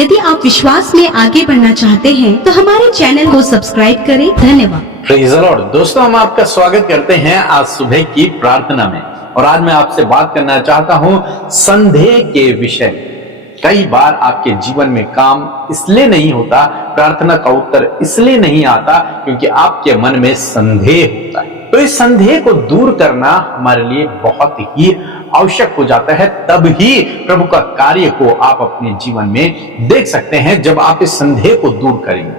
यदि आप विश्वास में आगे बढ़ना चाहते हैं तो हमारे चैनल को सब्सक्राइब करें। धन्यवाद। Praise the Lord. दोस्तों, हम आपका स्वागत करते हैं आज सुबह की प्रार्थना में। और आज मैं आपसे बात करना चाहता हूं संदेह के विषय में। कई बार आपके जीवन में काम इसलिए नहीं होता, प्रार्थना का उत्तर इसलिए नहीं आता क्योंकि आपके मन में संदेह होता है। तो इस संदेह को दूर करना हमारे लिए बहुत ही आवश्यक हो जाता है। तब ही प्रभु का कार्य को आप अपने जीवन में देख सकते हैं, जब आप इस संदेह को दूर करेंगे।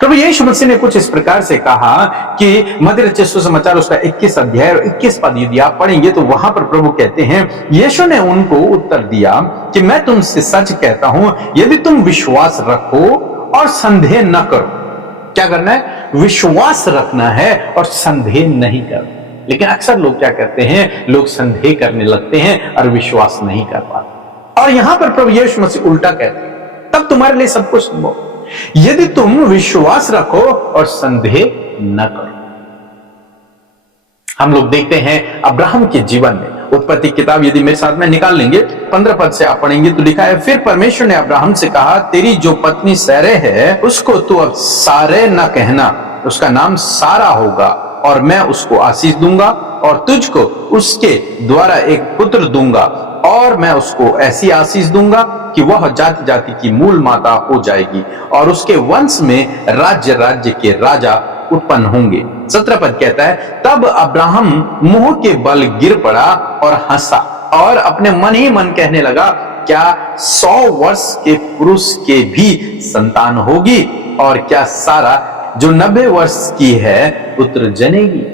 प्रभु यीशु मसीह ने कुछ इस प्रकार से कहा कि मत्ती रचित सुसमाचार उसका 21 अध्याय और 21 पद यदि आप पढ़ेंगे तो वहां पर प्रभु कहते हैं, यीशु ने उनको उत्तर दिया कि मैं तुमसे सच कहता हूं, यदि तुम विश्वास रखो और संदेह न करो। क्या करना है? विश्वास रखना है और संदेह नहीं करना। लेकिन अक्सर लोग क्या करते हैं, लोग संदेह करने लगते हैं और विश्वास नहीं कर पाते। और यहां पर प्रभु यीशु मसीह उल्टा कहते हैं, तब तुम्हारे लिए सब कुछ संभव, यदि तुम विश्वास रखो और संदेह न करो। हम लोग देखते हैं अब्राहम के जीवन में, उत्पत्ति किताब यदि मेरे साथ में निकाल लेंगे 15 पद से आप पढ़ेंगे तो लिखा है, फिर परमेश्वर ने अब्राहम से कहा, तेरी जो पत्नी सैरे है उसको तू अब सारे न कहना, उसका नाम सारा होगा और मैं उसको आशीष दूंगा और तुझको उसके द्वारा एक पुत्र दूंगा और मैं उसको ऐसी आशीष दूंगा कि वह जाति जाति की मूल माता हो जाएगी और उसके वंश में राज्य राज्य के राजा उत्पन्न होंगे। 17 पद कहता है, तब अब्राहम मुंह के बल गिर पड़ा और हंसा और अपने मन ही मन कहने लगा, क्या 100 वर्ष के पुरुष के भी संतान होगी और क्या सारा जो 90 वर्ष की है पुत्र जनेगी?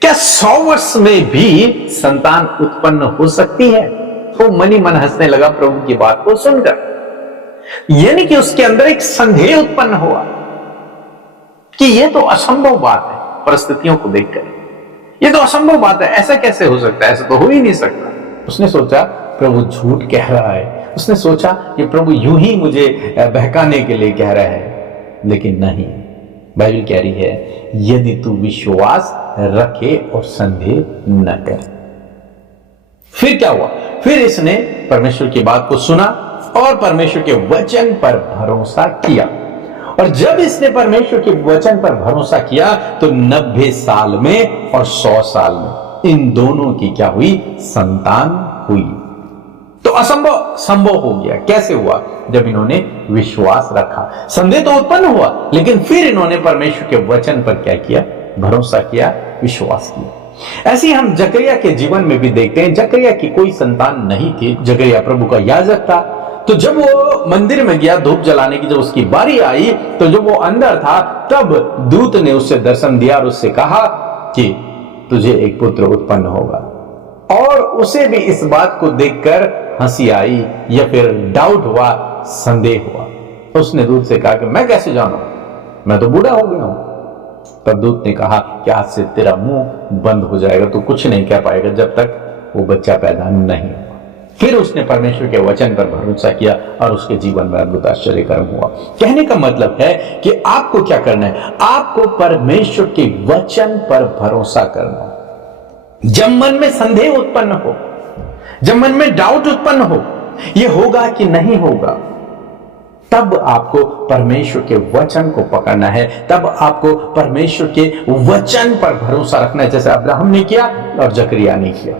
क्या 100 वर्ष में भी संतान उत्पन्न हो सकती है? वो मन ही मन हंसने लगा प्रभु की बात को सुनकर। यानी कि उसके अंदर एक संदेह उत्पन्न हुआ कि यह तो असंभव बात है। परिस्थितियों को देखकर यह तो असंभव बात है, ऐसा कैसे हो सकता है? ऐसा तो हो ही नहीं सकता। उसने सोचा प्रभु झूठ कह रहा है, उसने सोचा कि प्रभु यूं ही मुझे बहकाने के लिए कह रहा है, लेकिन नहीं। बाइबल कह रही है, यदि तू विश्वास रखे और संदेह न करे। फिर क्या हुआ? फिर इसने परमेश्वर की बात को सुना और परमेश्वर के वचन पर भरोसा किया। और जब इसने परमेश्वर के वचन पर भरोसा किया तो 90 साल में और 100 साल में इन दोनों की क्या हुई? संतान हुई। तो असंभव संभव हो गया। कैसे हुआ? जब इन्होंने विश्वास रखा। संदेह तो उत्पन्न हुआ, लेकिन फिर इन्होंने परमेश्वर के वचन पर क्या किया? भरोसा किया, विश्वास किया। ऐसे ही हम जकरिया के जीवन में भी देखते हैं। जकरिया की कोई संतान नहीं थी। जकरिया प्रभु का याजक था। तो जब वो मंदिर में गया धूप जलाने की, जब उसकी बारी आई तो जब वो अंदर था तब दूत ने उससे दर्शन दिया और उससे कहा कि तुझे एक पुत्र उत्पन्न होगा। और उसे भी इस बात को देखकर हंसी आई या फिर डाउट हुआ, संदेह हुआ। उसने दूत से कहा कि मैं कैसे जानूं, मैं तो बूढ़ा हो गया हूं। तब दूत ने कहा कि आज से तेरा मुंह बंद हो जाएगा, तो कुछ नहीं कह पाएगा जब तक वो बच्चा पैदा नहीं हुआ। फिर उसने परमेश्वर के वचन पर भरोसा किया और उसके जीवन में अद्भुत आश्चर्य कर्म हुआ। कहने का मतलब है कि आपको क्या करना है? आपको परमेश्वर के वचन पर भरोसा करना। जब मन में संदेह उत्पन्न हो, जब मन में डाउट उत्पन्न हो, यह होगा कि नहीं होगा, तब आपको परमेश्वर के वचन को पकड़ना है। तब आपको परमेश्वर के वचन पर भरोसा रखना है, जैसे अब्राहम ने किया और जकरिया ने किया।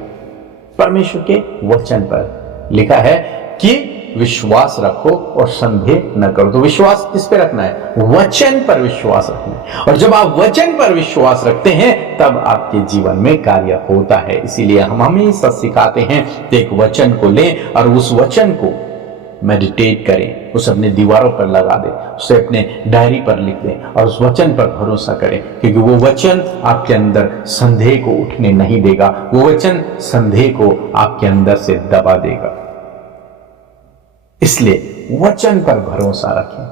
परमेश्वर के वचन पर लिखा है कि विश्वास रखो और संदेह न करो। तो विश्वास किस पे रखना है? वचन पर विश्वास रखना है। और जब आप वचन पर विश्वास रखते हैं तब आपके जीवन में कार्य होता है। इसीलिए हम हमेशा सिखाते हैं कि एक वचन को लें और उस वचन को मेडिटेट करें, उसे अपने दीवारों पर लगा दें, उसे अपने डायरी पर लिख दें और उस वचन पर भरोसा करें, क्योंकि वो वचन आपके अंदर संदेह को उठने नहीं देगा। वो वचन संदेह को आपके अंदर से दबा देगा। इसलिए वचन पर भरोसा रखें,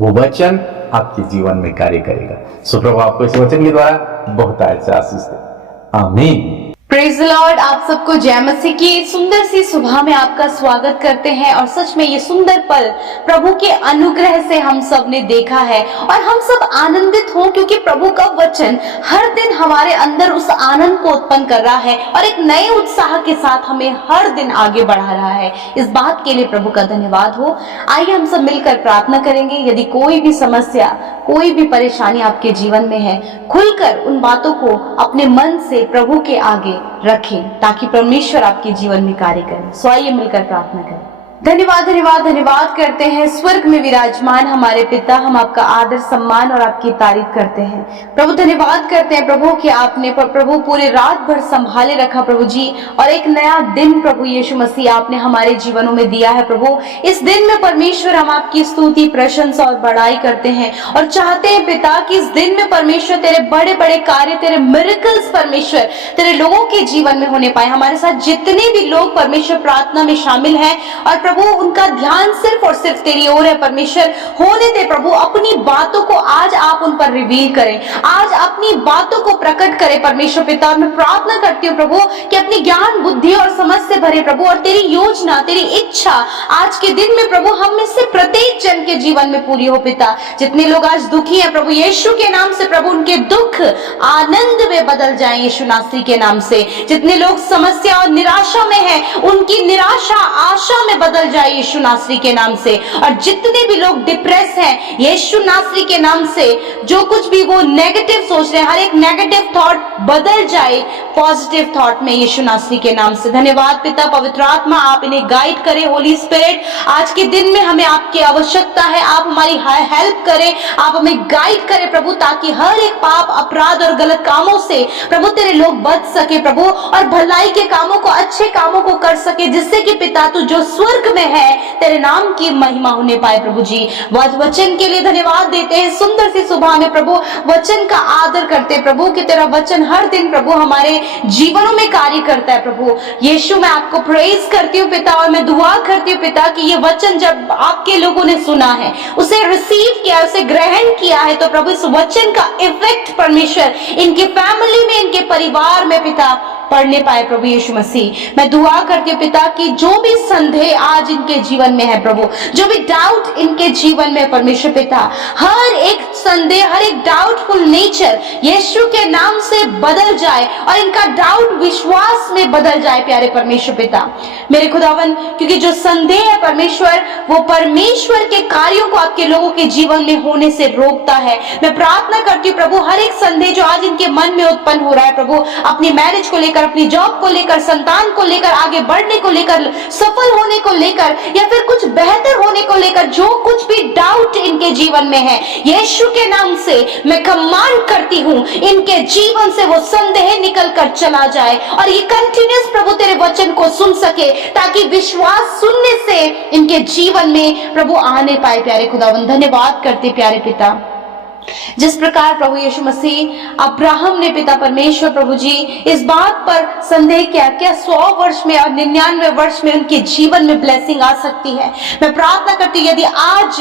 वो वचन आपके जीवन में कार्य करेगा। सो प्रभु आपको इस वचन के द्वारा बहुत आशीष दे। आमीन। Praise the Lord. आप सबको जय मसीह की सुंदर सी सुबह में आपका स्वागत करते हैं। और सच में ये सुंदर पल प्रभु के अनुग्रह से हम सब ने देखा है और हम सब आनंदित हों, क्योंकि प्रभु का वचन हर दिन हमारे अंदर उस आनंद को उत्पन्न कर रहा है और एक नए उत्साह के साथ हमें हर दिन आगे बढ़ा रहा है। इस बात के लिए प्रभु का धन्यवाद हो। आइए हम सब मिलकर प्रार्थना करेंगे। यदि कोई भी समस्या, कोई भी परेशानी आपके जीवन में है, खुलकर उन बातों को अपने मन से प्रभु के आगे रखें, ताकि परमेश्वर आपके जीवन में कार्य करे। सो आइए मिलकर प्रार्थना करें। धन्यवाद धन्यवाद धन्यवाद करते हैं स्वर्ग में विराजमान हमारे पिता। हम आपका आदर सम्मान और आपकी तारीफ करते हैं प्रभु। धन्यवाद करते हैं प्रभु कि आपने प्रभु पूरे रात भर संभाले रखा प्रभु जी, और एक नया दिन प्रभु यीशु मसीह आपने हमारे जीवनों में दिया है प्रभु। इस दिन में परमेश्वर हम आपकी स्तुति, प्रशंसा और बड़ाई करते हैं और चाहते हैं पिता कि इस दिन में परमेश्वर तेरे बड़े बड़े कार्य, तेरे मिरेकल्स परमेश्वर तेरे लोगों के जीवन में होने पाए। हमारे साथ जितने भी लोग परमेश्वर प्रार्थना में शामिल हैं और प्रभु उनका ध्यान सिर्फ और सिर्फ तेरी ओर है परमेश्वर, होने दे प्रभु। अपनी बातों को आज आप उन पर रिवील करें, आज अपनी बातों को प्रकट करें परमेश्वर पिता। मैं प्रार्थना करती हूँ प्रभु कि अपनी ज्ञान, बुद्धि और समझ से भरे प्रभु, और तेरी योजना, तेरी इच्छा आज के दिन में प्रभु हम में से प्रत्येक जन के जीवन में पूरी हो पिता। जितने लोग आज दुखी हैं प्रभु यीशु के नाम से प्रभु, उनके दुख आनंद में बदल जाए यीशु नासरी के नाम से। जितने लोग समस्या और निराशा में हैं, उनकी निराशा आशा में बदल जाए यीशु नासरी के नाम से। और जितने भी लोग डिप्रेस हैं यीशु नासरी के नाम से, जो कुछ भी वो नेगेटिव सोच रहे हैं, हर एक नेगेटिव थॉट बदल जाए पॉजिटिव थॉट में यीशु नासरी के नाम से। धन्यवाद पिता। पवित्र आत्मा आप इन्हें गाइड करें। होली स्पिरिट आज के दिन में हमें आपकी आवश्यकता है। आप हमारी हेल्प करें, आप हमें गाइड करें प्रभु, ताकि हर एक पाप, अपराध और गलत कामों से प्रभु तेरे लोग बच सके प्रभु, और भलाई के कामों को, अच्छे कामों को कर सके, जिससे कि पिता तू जो स्वर्ग में है तेरे नाम की महिमा होने पाए प्रभु जी। वचन के लिए धन्यवाद देते हैं। सुंदर सी सुबह में प्रभु वचन का आदर करते हैं प्रभु, कि तेरा वचन हर दिन प्रभु हमारे जीवनों में कार्य करता है प्रभु यीशु। मैं आपको प्रेज करती हूँ पिता, और मैं दुआ करती हूँ पिता कि ये वचन जब आपके लोगों ने सुना है, उसे रिसीव किया, उसे ग्रहण किया है, तो प्रभु इस वचन का इफेक्ट परमेश्वर इनके फैमिली में, इनके परिवार में पिता पढ़ने पाए प्रभु यीशु मसीह। मैं दुआ करती हूँ पिता कि जो भी संदेह आज इनके जीवन में है प्रभु, जो भी डाउट इनके जीवन में परमेश्वर पिता, हर एक संदेह, हर एक डाउटफुल नेचर यीशु के नाम से बदल जाए और इनका डाउट विश्वास में बदल जाए प्यारे परमेश्वर पिता मेरे खुदावन। क्योंकि जो संदेह है परमेश्वर, वो परमेश्वर के कार्यों को आपके लोगों के जीवन में होने से रोकता है। मैं प्रार्थना करती हूँ प्रभु, हर एक संदेह जो आज इनके मन में उत्पन्न हो रहा है प्रभु, अपनी मैरिज को लेकर, अपनी जॉब को लेकर, संतान को लेकर, आगे बढ़ने को लेकर, सफल होने को लेकर, या फिर कुछ बेहतर होने को लेकर, जो कुछ भी डाउट इनके जीवन में है, यीशु के नाम से मैं कमांड करती हूँ इनके जीवन से वो संदेह निकल कर चला जाए, और ये कंटिन्यूस प्रभु तेरे वचन को सुन सके, ताकि विश्वास सुनने से इनके जीवन में प्रभु आने पाए प्यारे खुदावन। धन्यवाद करते प्यारे पिता। जिस प्रकार प्रभु यीशु मसीह अब्राहम ने पिता परमेश्वर प्रभु जी इस बात पर संदेह किया, क्या 100 वर्ष में और 99 वर्ष में उनके जीवन में ब्लेसिंग आ सकती है। मैं प्रार्थना करती हूँ, यदि आज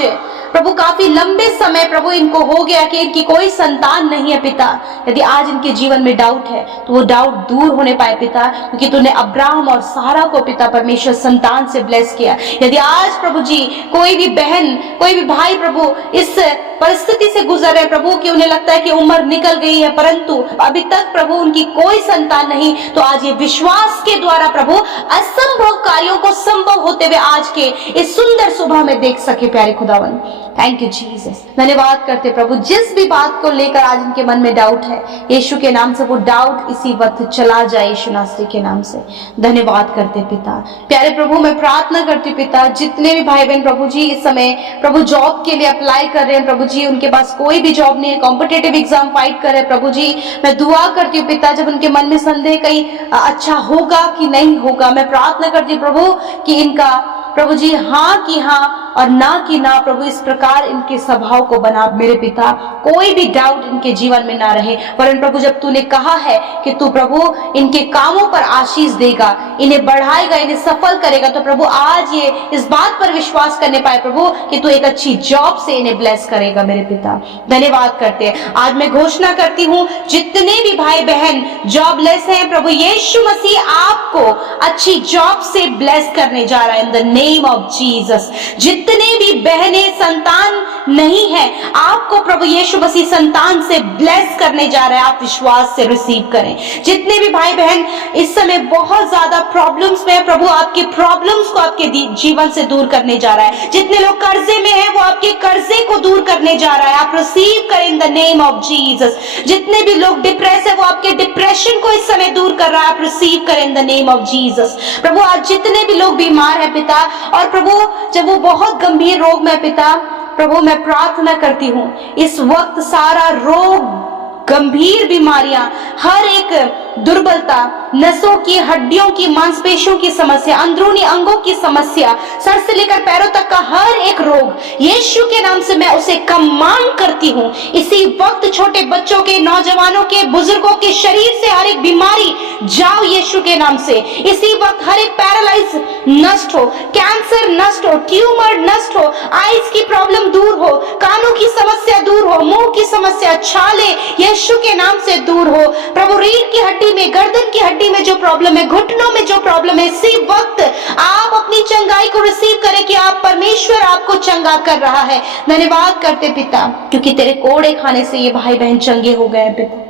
प्रभु काफी लंबे समय प्रभु इनको हो गया कि इनकी कोई संतान नहीं है पिता, यदि आज इनके जीवन में डाउट है, तो वो डाउट दूर होने पाए पिता, क्योंकि तूने अब्राहम और सारा को पिता परमेश्वर संतान से ब्लेस किया। यदि आज प्रभु जी कोई भी बहन, कोई भी भाई प्रभु इस परिस्थिति से गुजर रहे प्रभु, कि उन्हें लगता है कि उम्र निकल गई है परंतु अभी तक प्रभु उनकी कोई संतान नहीं, तो आज ये विश्वास के द्वारा प्रभु असंभव कार्यों को संभव होते हुए आज के इस सुंदर सुबह में देख सके प्यारे खुदावन। Thank you Jesus. धन्यवाद करते प्रभु, जिस भी बात को लेकर आज इनके मन में डाउट है, यीशु के नाम से वो डाउट इसी वक्त चला जाए यीशु नासरी के नाम से। धन्यवाद करते पिता। प्यारे प्रभु मैं प्रार्थना करती पिता, जितने भी भाई बहन प्रभु जी इस समय प्रभु जॉब के लिए अप्लाई कर रहे हैं प्रभु जी, उनके पास कोई भी जॉब नहीं है, कॉम्पिटेटिव एग्जाम फाइट कर रहे हैं प्रभु जी, मैं दुआ करती हूँ पिता, जब उनके मन में संदेह कहीं अच्छा होगा कि नहीं होगा, मैं प्रार्थना करती हूँ प्रभु कि इनका प्रभु जी हाँ की हाँ और ना की ना। प्रभु इस प्रकार इनके स्वभाव को बना मेरे पिता, कोई भी डाउट इनके जीवन में ना रहे। वरन प्रभु जब तूने कहा है कि तू प्रभु इनके कामों पर आशीष देगा, इन्हें बढ़ाएगा, इन्हें सफल करेगा, तो प्रभु आज ये इस बात पर विश्वास करने पाए प्रभु कि तू एक अच्छी जॉब से इन्हें ब्लेस करेगा मेरे पिता। धन्यवाद करते हैं। आज मैं घोषणा करती हूँ जितने भी भाई बहन जॉबलेस हैं, प्रभु यीशु मसीह आपको अच्छी जॉब से ब्लेस करने जा रहा है इन द नेम ऑफ जीसस। जितने भी बहनें संतान नहीं है, आपको प्रभु यीशु मसीह संतान से ब्लेस करने जा रहा है, आप विश्वास से रिसीव करें। जितने भी भाई बहन इस समय बहुत ज्यादा प्रॉब्लम्स में है, प्रभु आपके प्रॉब्लम्स को आपके जीवन से दूर करने जा रहा है। जितने लोग कर्जे में हैं, वो आपके कर्जे को दूर करने जा रहा है, आप रिसीव करें in the name of Jesus. जितने भी लोग डिप्रेस है, वो आपके डिप्रेशन को इस समय दूर कर रहा है, आप रिसीव करें in the name of Jesus. प्रभु आज जितने भी लोग बीमार है पिता, और प्रभु जब वो बहुत गंभीर रोग में पिता, प्रभु मैं प्रार्थना करती हूँ इस वक्त सारा रोग, गंभीर बीमारियां, हर एक दुर्बलता, नसों की, हड्डियों की, मांसपेशियों की समस्या, अंदरूनी अंगों की समस्या, सर से लेकर पैरों तक का हर एक रोग यीशु के नाम से मैं उसे कमांड करती हूँ। इसी वक्त छोटे बच्चों के, नौजवानों के, बुजुर्गों के शरीर से हर एक बीमारी जाओ यीशु के नाम से। इसी वक्त हर एक पैरालाइज नष्ट हो, कैंसर नष्ट हो, ट्यूमर नष्ट हो, आईज की प्रॉब्लम दूर हो, कानों की समस्या दूर हो, मुंह की समस्या, छाले यीशु के नाम से दूर हो। प्रभु रीढ़ की हड्डी में, गर्दन की हड्डी में जो प्रॉब्लम है, घुटनों में जो प्रॉब्लम है, इसी वक्त आप अपनी चंगाई को रिसीव करें कि आप परमेश्वर आपको चंगा कर रहा है। धन्यवाद करते पिता, क्योंकि तेरे कोड़े खाने से ये भाई बहन चंगे हो गए पिता।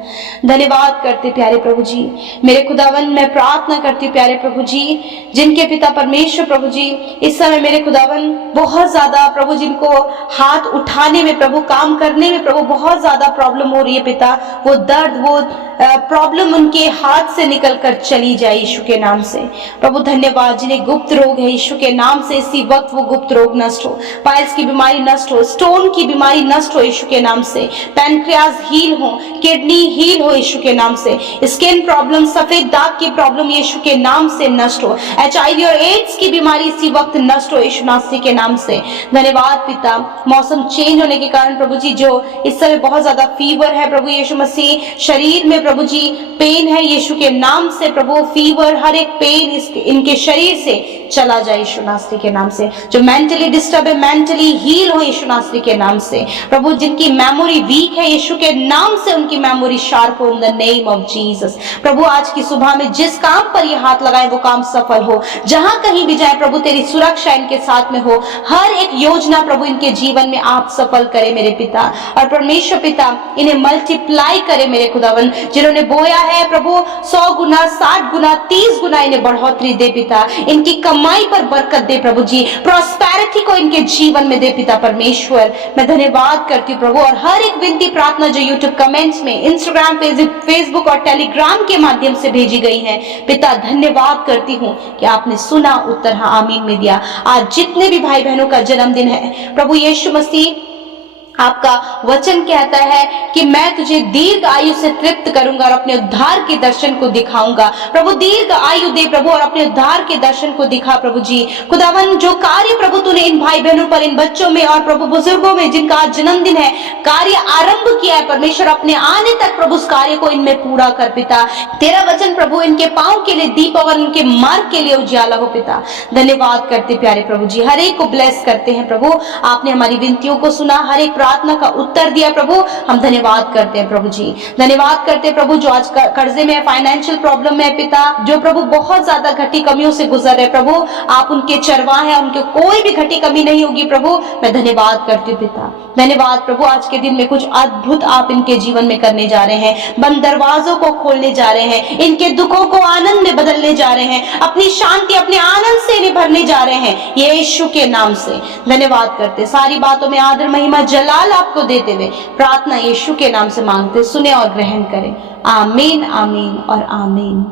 धन्यवाद करते प्यारे प्रभु जी। मेरे खुदावन मैं प्रार्थना करती हूँ प्यारे प्रभु जी, जिनके पिता परमेश्वर प्रभु जी इस समय मेरे खुदावन बहुत ज्यादा प्रभु जिनको हाथ उठाने में, प्रभु काम करने में प्रभु बहुत ज्यादा प्रॉब्लम हो रही है पिता, वो दर्द, वो प्रॉब्लम उनके हाथ से निकल कर चली जाए यीशु के नाम से। प्रभु धन्यवाद, जिन्हें गुप्त रोग है यीशु के नाम से इसी वक्त वो गुप्त रोग नष्ट हो, पाइल्स की बीमारी नष्ट हो, स्टोन की बीमारी नष्ट हो यीशु के नाम से, पैनक्रियाज हील हो, किडनी हील हो यीशु के नाम से, स्किन प्रॉब्लम, सफेद दाग की प्रॉब्लम यीशु के नाम से नष्ट हो, HIV और एड्स की बीमारी इसी वक्त नष्ट हो यीशु नासरी के नाम से। धन्यवाद पिता, मौसम चेंज होने के कारण प्रभु जी जो इस समय बहुत ज्यादा फीवर है प्रभु यीशु मसीह, शरीर में प्रभु जी पेन है यीशु के नाम से, प्रभु फीवर, हर एक पेन इनके शरीर से चला जाए यीशु नासरी के नाम से। जो मेंटली डिस्टर्ब है, मेंटली हील हो यीशु नासरी के नाम से। प्रभु जिनकी मेमोरी वीक है यीशु के नाम से उनकी मेमोरी शार्प हो in the name of Jesus. प्रभु आज की सुबह में जिस काम पर ये हाथ लगाए वो काम सफल हो, जहां कहीं भी जाए प्रभु तेरी सुरक्षा इनके साथ में हो, हर एक योजना प्रभु इनके जीवन में आप सफल करे मेरे पिता। और परमेश्वर पिता इन्हें मल्टीप्लाई करे मेरे खुदावन, जिन्होंने बोया है प्रभु 100 गुना, 60 गुना, 30 गुना इन्हें बढ़ोतरी दे पिता, इनकी कमाई पर बरकत दे प्रभु जी, प्रॉस्पेरिटी को इनके जीवन में दे पिता परमेश्वर। मैं धन्यवाद करती हूँ प्रभु, और हर एक विनती प्रार्थना जो यूट्यूब कमेंट्स में, इंस्टाग्राम, फेसबुक और टेलीग्राम के माध्यम से भेजी गई है पिता, धन्यवाद करती हूँ कि आपने सुना, उत्तर हाँ आमीन में दिया। आज जितने भी भाई बहनों का जन्मदिन है प्रभु यीशु मसीह, आपका वचन कहता है कि मैं तुझे दीर्घ आयु से तृप्त करूंगा और अपने उद्धार के दर्शन को दिखाऊंगा। प्रभु दीर्घ आयु दे प्रभु, और अपने उद्धार के दर्शन को दिखा प्रभु जी। खुदावन जो कार्य प्रभु तूने इन भाई बहनों पर, इन बच्चों में और प्रभु बुजुर्गों में जिनका आज जन्मदिन है, कार्य आरंभ किया है परमेश्वर, अपने आने तक प्रभु उस कार्य को इनमें पूरा कर पिता। तेरा वचन प्रभु इनके पांव के लिए दीप और उनके मार्ग के लिए उजाला हो पिता। धन्यवाद करते प्यारे प्रभु जी, हर एक को ब्लेस करते हैं प्रभु। आपने हमारी विनतियों को सुना, हर एक प्रार्थना का उत्तर दिया प्रभु, हम धन्यवाद करते हैं प्रभु जी। धन्यवाद करते हैं प्रभु जो आज कर्जे में, फाइनेंशियल प्रॉब्लम में पिता, जो प्रभु बहुत ज्यादा घटी कमियों से गुजर रहे प्रभु, आप उनके चरवाह हैं, उनके कोई भी घटी कमी नहीं होगी प्रभु। मैं धन्यवाद करती हूँ पिता। धन्यवाद प्रभु, आज के दिन में कुछ अद्भुत आप इनके जीवन में करने जा रहे हैं, बंद दरवाजों को खोलने जा रहे हैं, इनके दुखों को आनंद में बदलने जा रहे हैं, अपनी शांति, अपने आनंद से इन्हें भरने जा रहे हैं यीशु के नाम से। धन्यवाद करते, सारी बातों में आदर, महिमा, जलाल आपको देते हुए प्रार्थना यीशु के नाम से मांगते, सुने और ग्रहण करें। आमीन, आमीन और आमीन।